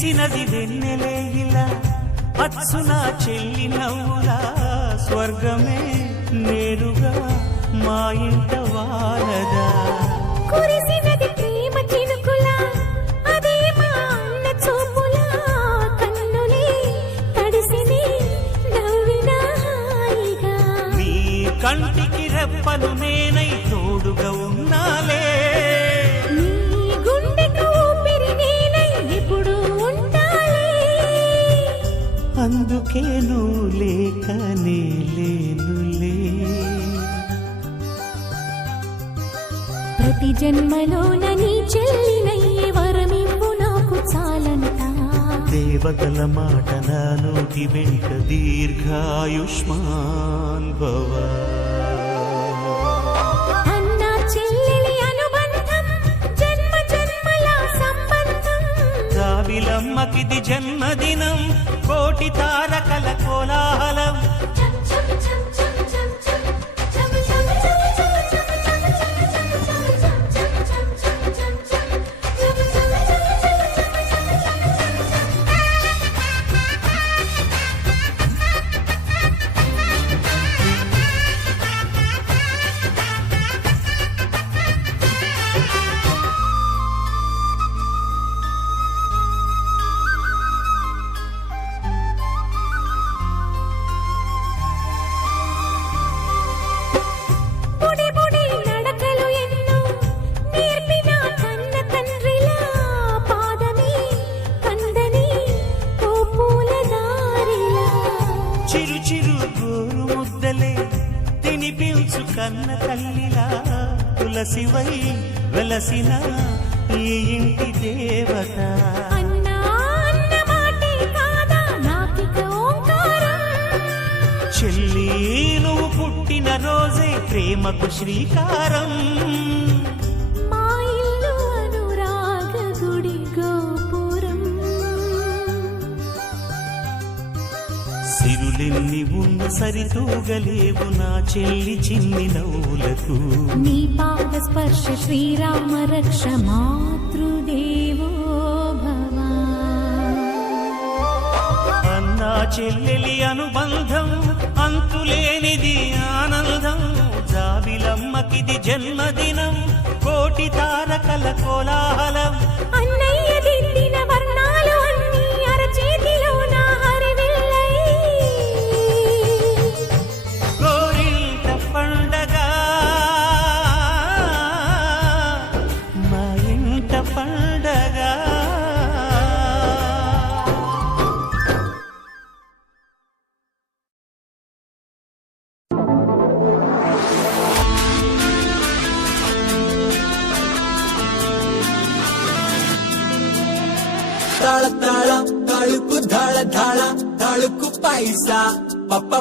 విరిసినది వెన్నెలే ఇలా అచ్చున చెల్లి నవ్వులా స్వర్గమే నేరుగా మా ఇంట వారదా. కురిసినది ప్రేమ చినుకులా అదే మా అన్న చూపులా కన్నులే తడిసిని నవ్విన హాయిగా నీ కంటికి రెప్పలు నేనై నువ్వు లేకనే లేనులే. ప్రతి జన్మలోన నీ చెల్లినయ్యే వరమివ్వు నాకు చాలంట దేవతల మాట నా నోటి వెంట దీర్ఘాయుష్మాన్ భవ. జాబిలమ్మకిది జన్మదినం కోటి తారకల కోలాహలం. కన్న తల్లిలా తులసివై వెలసిన ఈ ఇంటి దేవత. చెల్లి నువ్వు పుట్టిన రోజే ప్రేమకు శ్రీకారం. సిరులెన్ని ఉన్న సరితూగలేవు నా చెల్లి చిన్ని నవ్వులకు. నీ పాద స్పర్శ శ్రీరామ రక్ష మాతృదేవో భవ. అన్నా చెల్లెలి అనుబంధం అంతులేనిది ఆనందం. జాబిలమ్మకిది జన్మదినం కోటి తారకల కోలాహలం. தாளம் தாளுக்கு தாள தாளா தாளுக்கு பைசா பப்பா